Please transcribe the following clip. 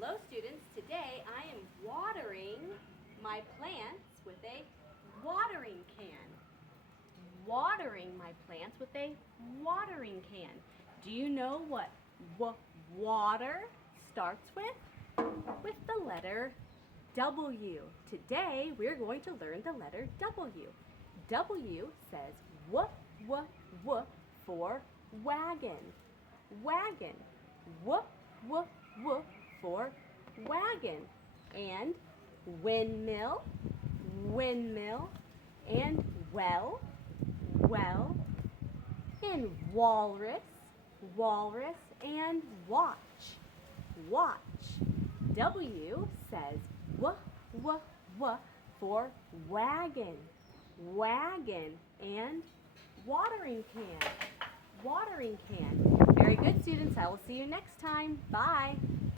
Hello students, today I am watering my plants with a watering can. Watering my plants with a watering can. Do you know what water starts with? With the letter W. Today we're going to learn the letter W. W says w for wagon. Wagon. W for wagon. And windmill, windmill, and well, and walrus, walrus, and watch, watch. W says w for wagon, wagon, and watering can, watering can. Very good, students. I will see you next time. Bye.